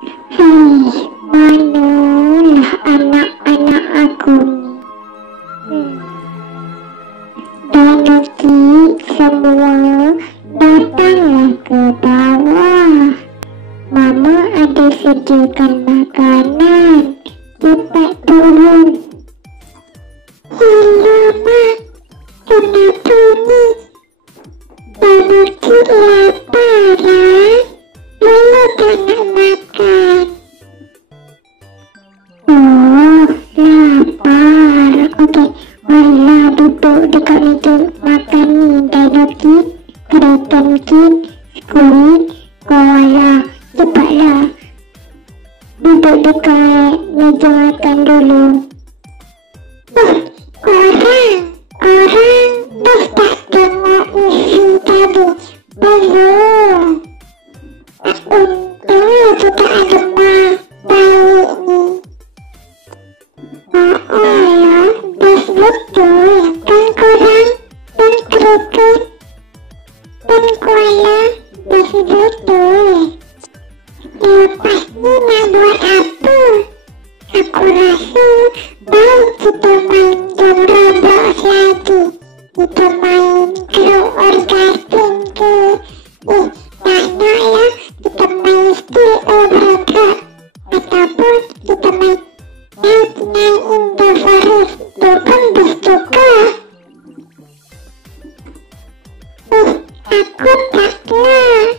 Hei, manalah anak-anak aku ni? Danuki semua datanglah ke bawah. Mama ada sediakan makanan. Cepat turun. Alamak, kenapa ni? Danuki lapar lah. Mama tak nak makan. Oh, lapar. Okey, marilah duduk dekat meja makan ni. Danuki, Kraken Kid, Squid, Koala. Cepatlah duduk dekat meja makan dulu. Orang dah tak tengok isi tadi. Belum. Untung kita ada mak baik ni. Ya, dah betul kan korang dan Kraken dan Koala dah betul. Lepas ni nak buat apa? Aku rasa baik kita main game Roblox lagi. Kita main Grow Orgasm ke? Tak nak lah. Kita main Stay Overclock. Ataupun kita main Night in the Forest. Tu pun best juga. Aku tak nak.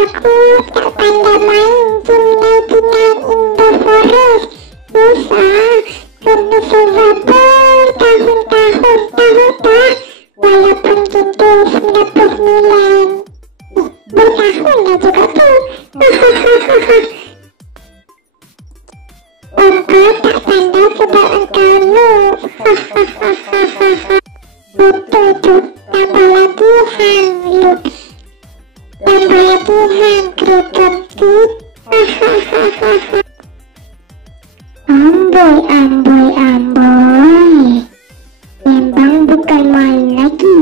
Aku tak pandai main game Night in the Forest. Susah. Kena survival tahun-tahun. Tahu tak? Walaupun kita 99. Bertahun lah juga tu. Engkau tak pandai sebab engkau noob. Betul tu. Tambah lagi hang loop. Tambah lagi hang Kraken Kid. Amboi. Memang bukan main lagi.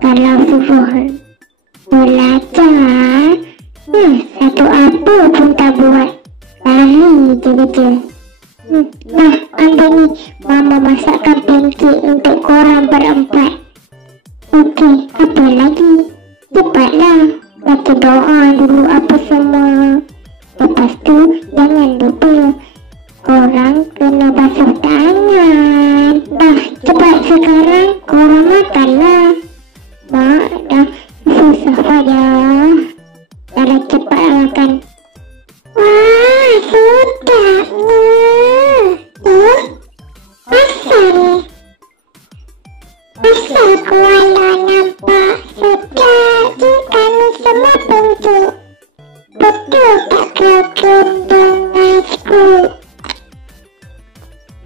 Kalau suruh belajar, satu apa pun tak buat. Lari je. Nah, ambil ni. Mama masakkan pancake untuk korang berempat. Okey, apa lagi? Cepatlah. Baca doa dulu apa semua. Lepas tu, jangan lupa korang kena basuh tangan. Dah, cepat sekarang korang makanlah. Mak dah susah payah. Dah cepat makan. Wah, sedapnya. Asal koala nampak sedap je kami semua pujuk. Betul tak Kraken dengan Squid?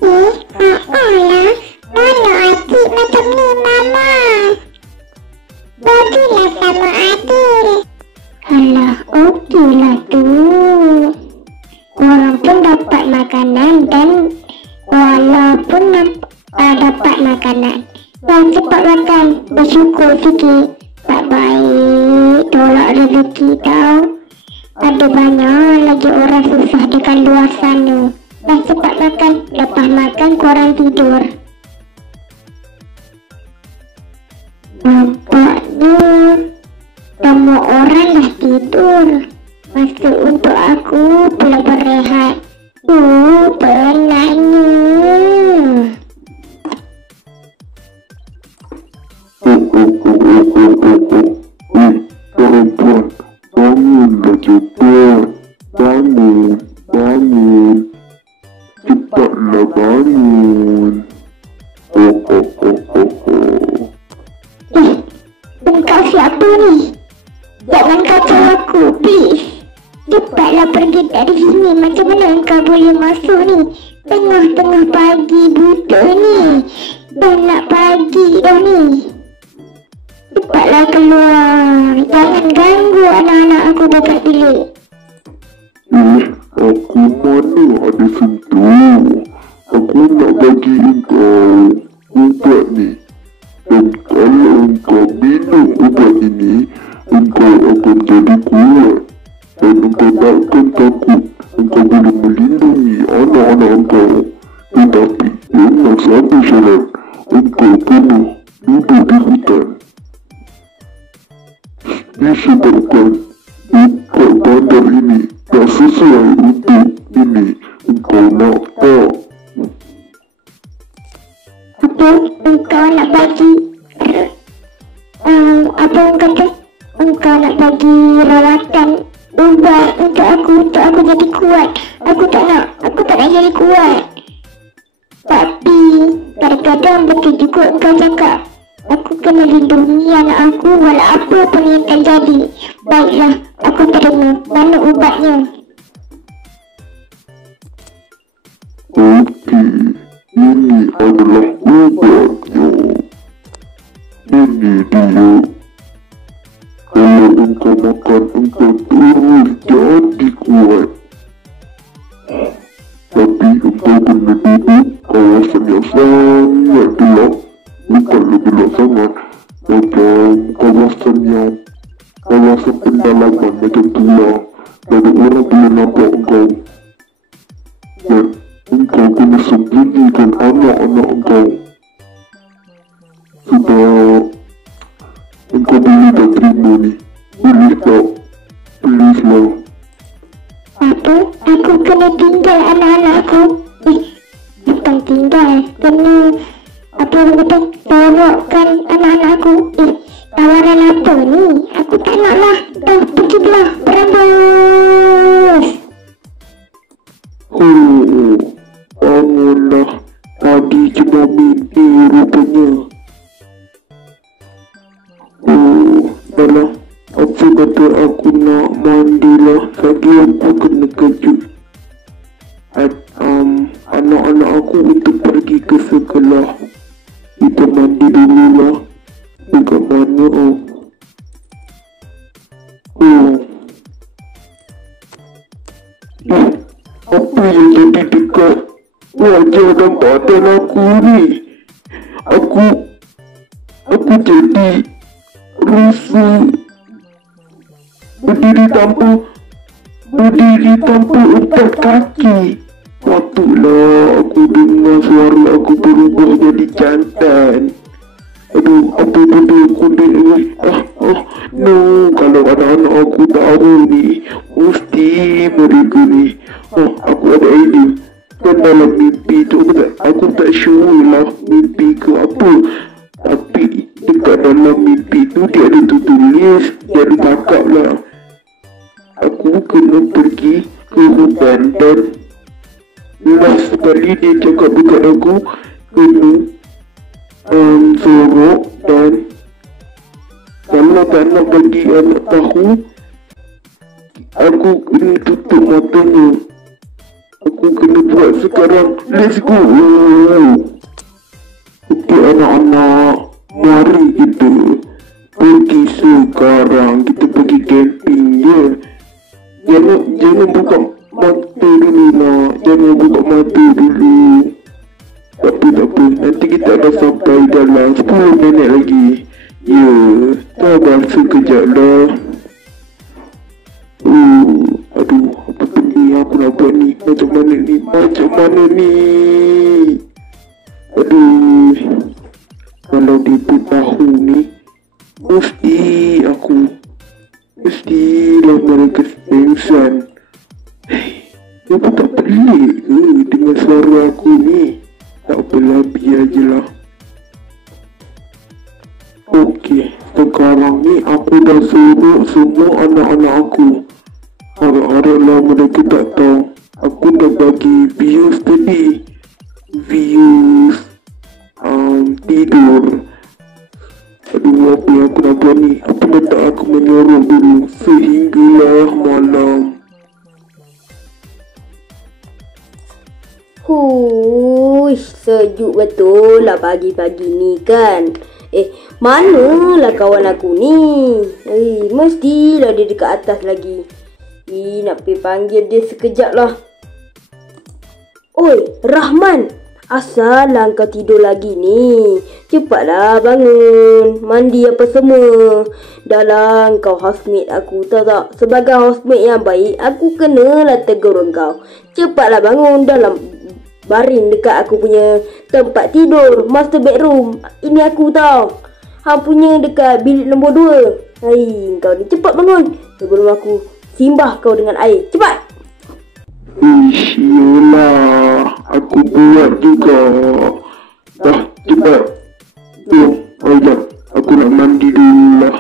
Lah. Mana adik macam ni, Mama? Bagilah sama adik. Alah, okeylah tu. Korang pun dapat makanan dan koala pun dapat makanan. Dan cepat makan, bersyukur sikit. Tak baik tolak rezeki tau. Ada banyak lagi orang susah dekat luar sana. Dah cepat makan, lepas makan korang tidur. Nampaknya semua orang dah tidur. Masa untuk aku pula berehat. Penatnya. Perempuan, bangunlah cepat. Bangun. Cepatlah bangun. Engkau siapa ni? Jangan kacau aku, please. Cepatlah pergi dari sini. Macam mana engkau boleh masuk ni? Tengah-tengah pagi buta ni. Dah nak pagi dah ni. Cepatlah keluar. Jangan ganggu anak-anak aku dekat bilik. Aku mana ada sentuh. Aku nak bagi engkau ubat ni. Dan kalau engkau minum ubat ini, engkau akan jadi kuat. Dan engkau takkan takut engkau boleh melindungi anak-anak engkau. Tetapi dengan satu syarat, engkau kena duduk di hutan. Disebabkan buka bandar ini tak sesuai untuk ini, engkau nak tak? Apa engkau nak bagi apa orang kata? Engkau nak bagi rawatan ubat untuk aku jadi kuat. Aku tak nak jadi kuat. Tapi kadang-kadang betul juga engkau cakap aku kena lindungi anak aku walau apa pun yang terjadi. Baiklah, aku terima. Mana ubatnya? Okey, ini adalah ubatnya. Ini dia. Kalau engkau makan, engkau terus jadi kuat. Tapi engkau kena duduk kawasan yang sangat gelap. Bukan lebih gelap sangat. Macam kawasan pendalaman macam tu lah. Jadi orang boleh nampak engkau. Dan engkau kena sembunyikan anak-anak engkau. Sebab engkau boleh tak terima ni. Boleh tak? Please lah. Apa? Aku kena tinggal anak-anak aku? Bukan tinggal. Kena apa orang kata? Bawakan anak-anak aku. Tawaran apa ni? Aku tak nak lah. Pergilah. Berambus. Bangunlah. Tadi cuma mimpi rupanya. Dalam apa kata aku nak mandilah. Lagi aku kena kejut anak-anak aku untuk pergi ke sekolah. Kita mandi dulu lah. Dekat mana apa yang jadi dekat wajah dan badan aku ni? Aku jadi rusuh. Berdiri tanpa empat kaki. Patutlah aku dengar suara aku berubah jadi jantan. Aduh, apa benda aku ni? No, kalau anak-anak aku tahu ni, mesti mereka ni. Aku ada idea. Kan dalam mimpi tu aku tak sure lah mimpi ke apa. Tapi dekat dalam mimpi tu dia ada tulis, dia ada cakap lah. Aku kena pergi ke hutan dan last sekali dia cakap dekat aku kena sorok dan kalau tak nak bagi anak tahu aku kena tutup matanya. Aku kena buat sekarang. Let's go. Okey anak-anak, mari kita pergi sekarang. Kita pergi camping ya. Jangan buka mata dulu nak. Jangan buka mata dulu. Tak apa. Nanti kita dah sampai dalam 10 minit lagi. Ya, sabar sekejap lah. Aduh, apa benda aku nak buat ni? Macam mana ni? Aduh, kalau dia pun tahu ni, mestilah mereka pengsan. Dia pun tak pelik ke dengan suara aku ni? Tak apalah, biar je lah. Okey, sekarang ni aku dah suruh semua anak-anak aku. Harap-haraplah mereka tak tahu. Aku dah bagi views tadi. Views tidur. Aduh, apa yang aku nak buat ni? Apa letak aku menyorok dulu sehinggalah malam. Sejuk betul lah pagi-pagi ni kan. Manalah kawan aku ni? Mestilah dia dekat atas lagi. Nak pergi panggil dia sekejap lah. Oi, Rahman. Asalah kau tidur lagi ni. Cepatlah bangun. Mandi apa semua. Dah lah kau housemate aku, tahu tak? Sebagai housemate yang baik, aku kenalah tegur kau. Cepatlah bangun. Dah lah baring dekat aku punya tempat tidur, master bedroom. Ini aku tau. Hang punya dekat bilik nombor 2. Hai, kau ni cepat bangun sebelum aku simbah kau dengan air. Cepat. Ish, yelah, aku buat juga. Dah, cepat. Jom, ajak. Aku nak mandi dulu lah.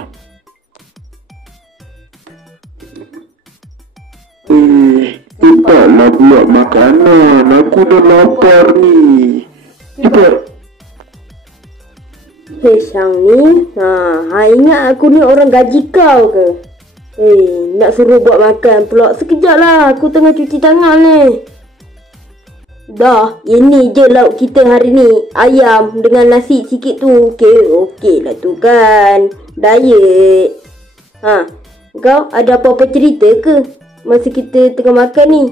Cepatlah buat makanan. Aku dah lapar ni. Cepat. Hei, Syang ni. Ingat aku ni orang gaji kau ke? Nak suruh buat makan pula. Sekejap lah, aku tengah cuci tangan ni. Dah, ini je lauk kita hari ni. Ayam dengan nasi sikit tu. Okey lah tu kan. Diet. Kau ada apa-apa cerita ke masa kita tengah makan ni?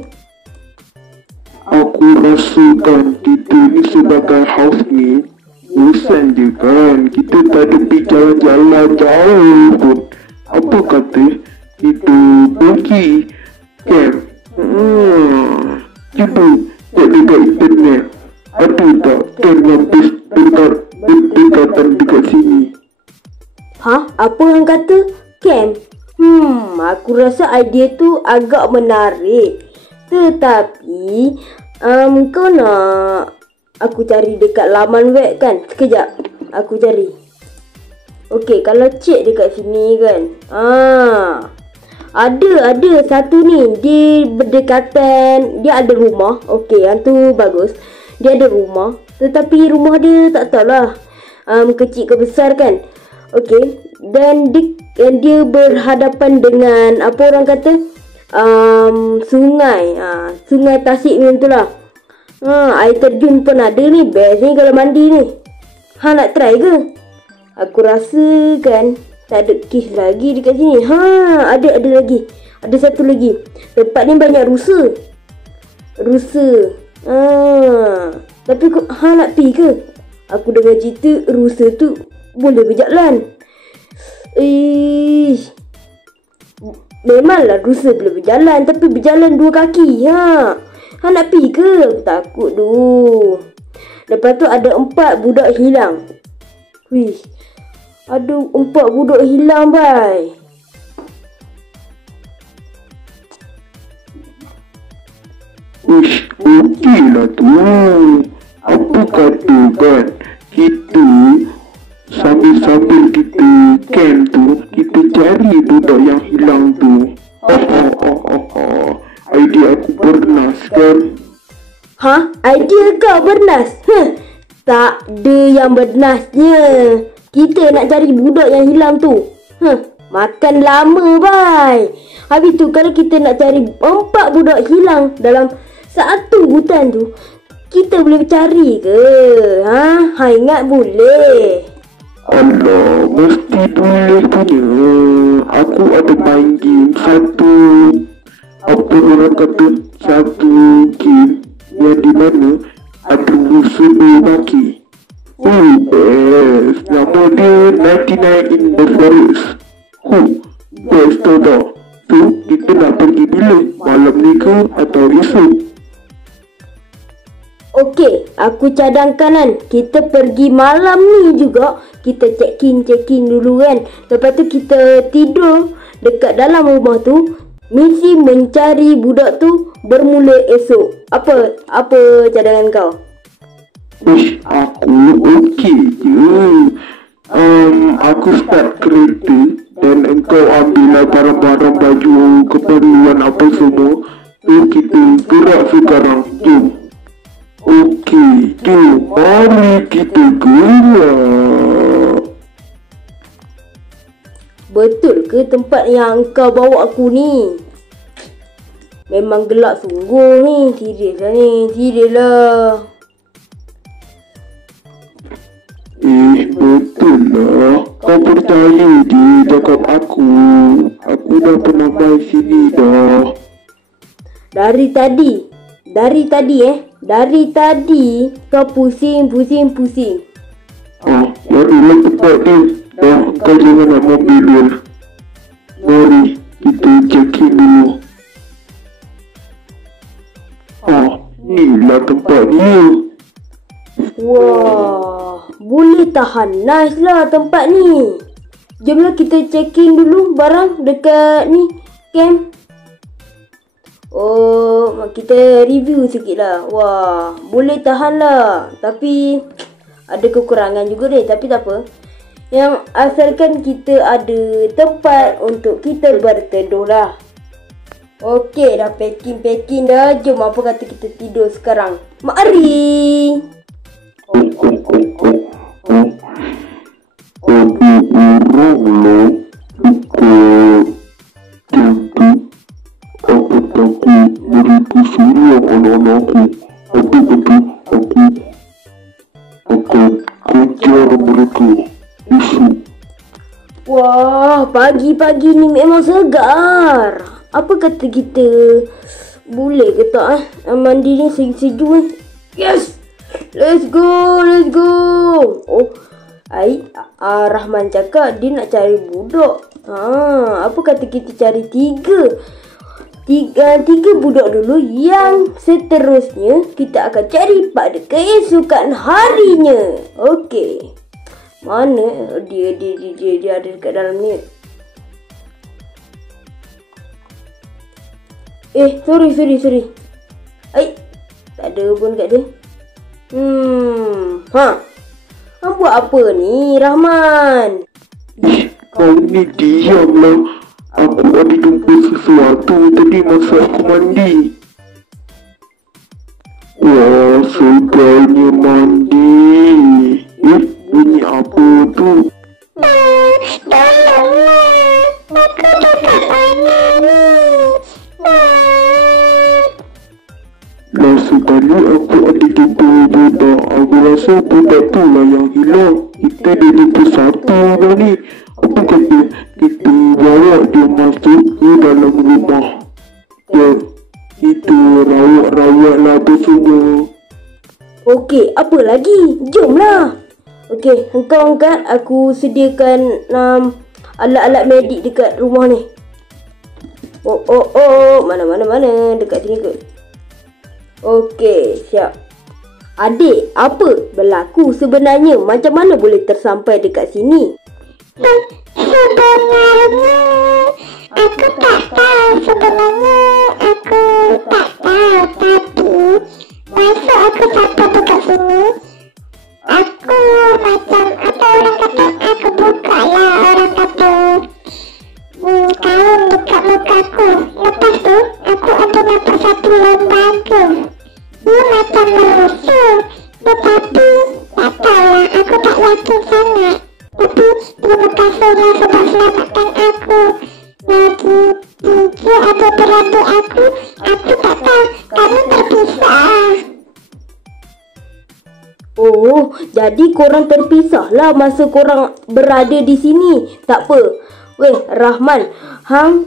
Aku rasakan kita ni sebagai housemate bosan je kan. Kita tak ada pergi jalan-jalan jauh pun. Apa kata kita pergi camp? Cuba cek dekat internet. Ada tak camp yang berdekatan dekat sini? Apa yang kata? Camp? Aku rasa idea tu agak menarik. Tetapi kau nak aku cari dekat laman web kan? Sekejap, aku cari. Okey, kalau cek dekat sini kan. Ada satu ni. Dia berdekatan. Dia ada rumah. Okey, yang tu bagus. Dia ada rumah. Tetapi rumah dia tak tahulah. Kecil ke besar kan. Okey. Dan dia berhadapan dengan apa orang kata? Sungai. Sungai Tasik macam tu lah. Air terjun pun ada ni. Best ni kalau mandi ni. Nak try ke? Aku rasa kan tak ada kes lagi dekat sini. Ada lagi. Ada satu lagi. Tempat ni banyak rusa. Tapi nak pergi ke? Aku dengar cerita rusa tu boleh berjalan. Memanglah rusa boleh berjalan, tapi berjalan 2 kaki. Nak pergi ke? Aku takut tu. Lepas tu ada 4 budak hilang. Ada 4 budak hilang, bai. Okey lah tu. Apa kata kan, kita sambil kita camp tu, kita cari budak yang hilang tu. Idea aku bernas kan? Idea kau bernas? Tak ada yang bernasnya. Kita nak cari budak yang hilang tu. Makan lama, bai. Habis tu kalau kita nak cari 4 budak hilang dalam satu hutan tu, kita boleh cari ke? Ingat boleh. Allah, mesti boleh punya. Aku ada main game satu. Apa orang kata? Satu game yang di mana ada musuh 2 kaki. Best. Nama dia 99 in the forest. Best tau tak? Tu, kita nak pergi bila? Malam ni ke atau esok? Okey, aku cadangkan kan. Kita pergi malam ni juga. Kita check-in dulu kan. Lepas tu kita tidur dekat dalam rumah tu. Misi mencari budak tu bermula esok. Apa cadangan kau? Aku okey je. Aku start kereta dan engkau ambillah barang-barang baju, keperluan apa semua. Kita gerak sekarang. Jom. Okey, jom. Mari kita gerak. Betul ke tempat yang kau bawa aku ni? Memang gelap sungguh ni. Serius lah. Betul lah. Kau percaya je cakap aku. Aku dah pernah main sini dah. Dari tadi Dari tadi kau pusing. Marilah tempat ni. Kau jangan nak mobil dia. Mari kita check-in dulu. Inilah tempat dia. Wah, boleh tahan. Nice lah tempat ni. Jomlah kita check-in dulu barang dekat ni camp. Oh, kita review sikit lah. Wah, boleh tahan lah. Tapi ada kekurangan juga deh. Tapi tak apa. Yang asalkan kita ada tempat untuk kita berteduh lah. Okey, dah packing dah. Jom, apa kata kita tidur sekarang. Mari. Wah, pagi-pagi ni memang segar. Apa kata kita boleh ke tak mandi ni sejuk. Yes, let's go. Oh, Rahman cakap dia nak cari budak. Apa kata kita cari tiga budak dulu. Yang seterusnya kita akan cari pada keesokan harinya. Okey. Mana dia ada dekat dalam ni. Sorry. Tak ada pun kat dia. Hang buat apa ni, Rahman? Kau ni diamlah. Aku ada jumpa sesuatu tadi masa aku mandi. Wah, segalanya mandi. Bunyi apa tu? Tolonglah. Aku dapat mandi ni. Last kali aku ada jumpa budak. Aku rasa budak tu lah yang hilang. Kita dah jumpa satu dah ni. Apa kata kita bawa dia masuk ke dalam rumah. Ya, itu rawat lah apa semua. Okey, apa lagi? Jomlah. Okey, engkau angkat. Aku sediakan alat-alat medik dekat rumah ni. Mana dekat sini ke? Okey, siap. Adik, apa berlaku sebenarnya? Macam mana boleh tersampai dekat sini? Sebenarnya aku tak tahu. Tapi masa aku sampai dekat sini, aku macam apa orang kata, aku buka lah orang kata kain dekat muka aku. Lepas tu aku ada nampak satu lembaga. Dia macam manusia, tetapi tak tahulah, aku tak yakin sangat. Tapi terima kasihlah sebab selamatkan aku. Lagi dia ada beradik aku tak tahu, kami terpisah. Oh, jadi korang terpisah lah masa korang berada di sini. Tak apa. Weh, Rahman,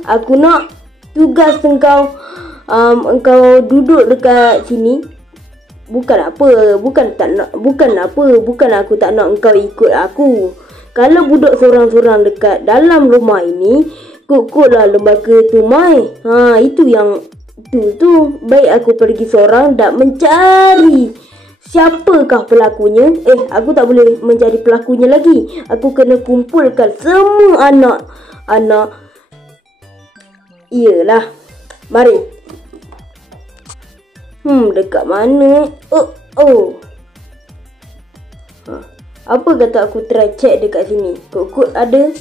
aku nak tugas engkau duduk dekat sini. Bukan aku tak nak engkau ikut aku. Kalau budak sorang-sorang dekat dalam rumah ini, kukutlah lembaga tu mai. Itu yang tu. Baik aku pergi sorang dan mencari siapakah pelakunya. Aku tak boleh mencari pelakunya lagi. Aku kena kumpulkan semua anak. Iyalah. Mari. Dekat mana? Apa kata aku try check dekat sini? Kod ada.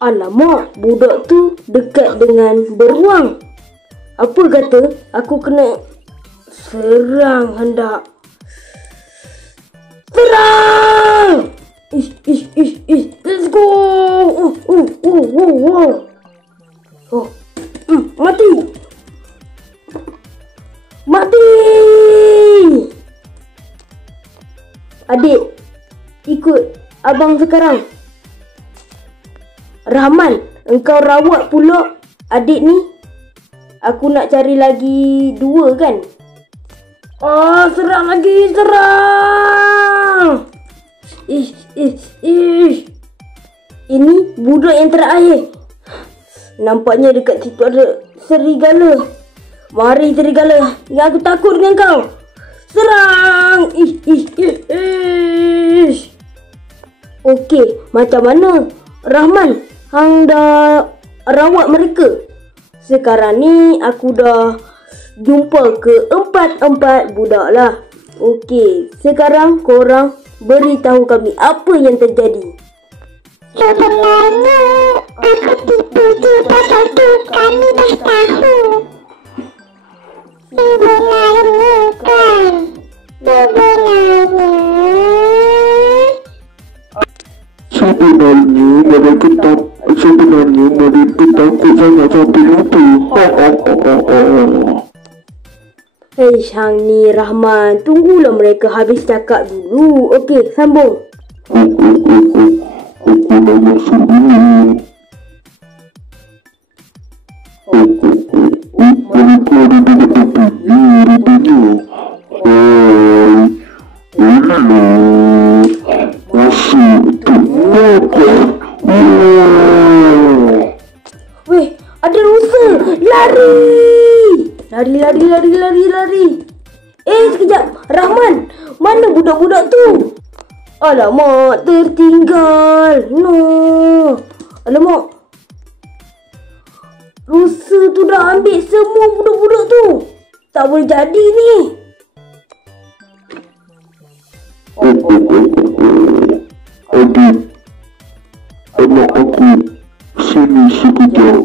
Alamak, budak tu dekat dengan beruang. Apa kata aku kena serang hendak. Serang! Ish. Let's go! Mati! Adik, ikut abang sekarang. Rahman, engkau rawat pula adik ni. Aku nak cari lagi 2 kan? Oh, serang lagi, serang! Ini budak yang terakhir. Nampaknya dekat situ ada serigala. Mari serigala, yang aku takut dengan kau. Serang! Okey, macam mana? Rahman, hang dah rawat mereka? Sekarang ni aku dah jumpa ke 4 budak lah. Okey, sekarang korang beritahu kami apa yang terjadi. Sebenarnya aku tipu je pasal tu kami dah tahu. Sebenarnya kan, sebenarnya mereka takut sangat sampai lupa. Hei Hang ni Rahman, tunggulah mereka habis cakap dulu. Okey, sambung. Aku nak masuk dulu. Mereka ada dekat tepi ni rupanya. Bolehlah masuk tu makan. Weh, ada rusa. Lari! Lari. Sekejap. Rahman, mana budak-budak tu? Alamak, tertinggal. No. Alamak. Rusa tu dah ambil semua budak-budak tu. Tak boleh jadi ni. Adik, anak aku, sini sekejap.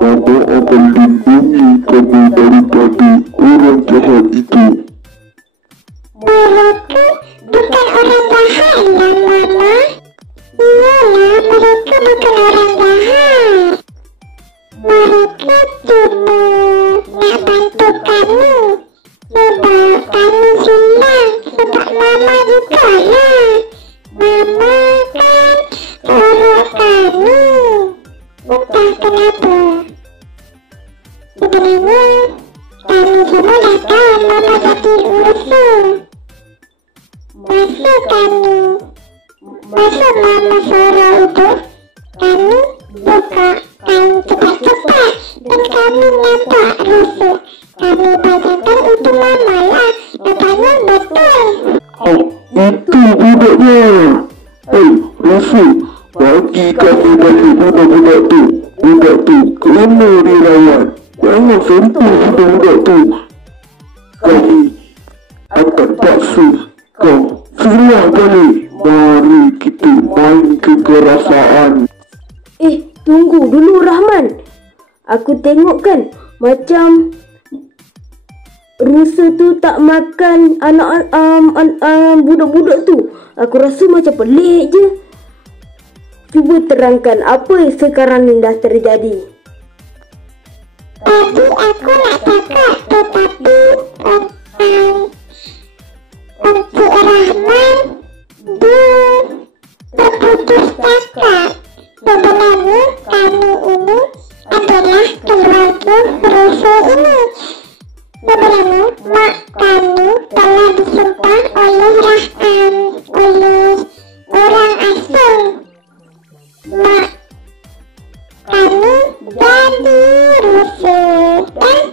Mama akan lindungi kamu daripada orang jahat itu. mereka bukan orang jahat yang Mama. Iyalah, mereka bukan orang jahat. Mereka cuma nak bantu kamu. Sebab kamu hilang. Sebab Mama juga lah. Mama kan suruh kamu. Entah kenapa. Sebenarnya kami semua dah tahu Mama jadi rusa. Masa Mama suruh itu, kami buka kain cepat-cepat dan kami nampak rusa. Kami bayangkan itu Mama lah. Katanya betul. Itu budaknya. Rusa, bagi kami balik budak-budak tu. Budak tu kena dirawat. Jangan sentuh budak tu. Kami akan paksa kau keluar balik. Mari kita main kekerasan. Tunggu dulu Rahman. Aku tengok kan macam rusa tu tak makan anak budak-budak tu. Aku rasa macam pelik je. Cuba terangkan apa sekarang ni dah terjadi. Tadi aku nak cakap tetapi Encik Rahman dia terputus cakap. Sebenarnya kami ini adalah keluarga rusa ini. Sebenarnya mak kami telah disumpah oleh orang asing. Mak kami jadi rusa dan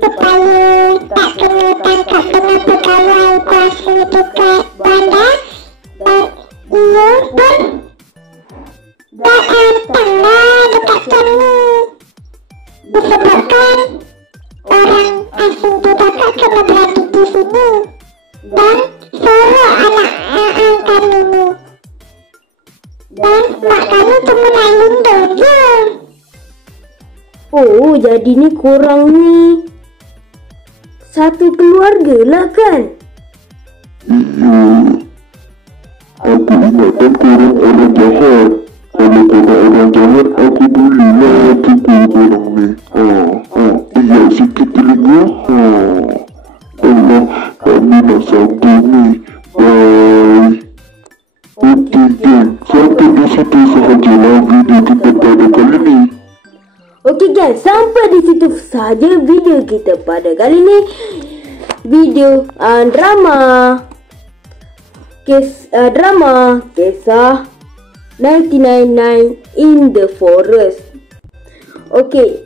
supaya tak kena tangkap dengan pegawai kuasa dekat bandar, dan ia pun datanglah dekat sini. Disebabkan orang asing tu dapat kena berada di sini dan suruh anak kami ni. Dan mak kami cuma nak lindung je. Oh, jadi ni korang ni satu keluarga lah kan? Iya. Aku ingatkan korang orang jahat. Kalau korang orang jahat, aku bolehlah pukul korang ni. Ingat sikit telinga. Allah, kami nak sambung ni. Bye. Okey, geng. Sampai di situ sahaja lah video kita pada kali ni. Okey Sekian, sampai di situ saja video kita pada kali ini. Video drama kisah 99 in the Forest. Okey,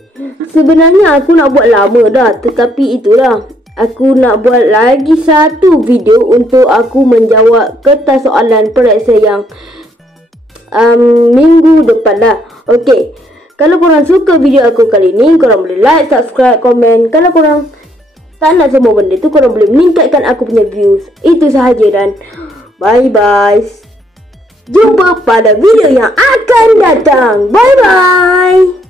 sebenarnya aku nak buat lama dah, tetapi itulah, aku nak buat lagi satu video untuk aku menjawab kertas soalan periksa yang minggu depan lah. Okey, kalau korang suka video aku kali ni, korang boleh like, subscribe, komen. Kalau korang tak nak semua benda tu, korang boleh meningkatkan aku punya views. Itu sahaja dan bye-bye. Jumpa pada video yang akan datang. Bye-bye.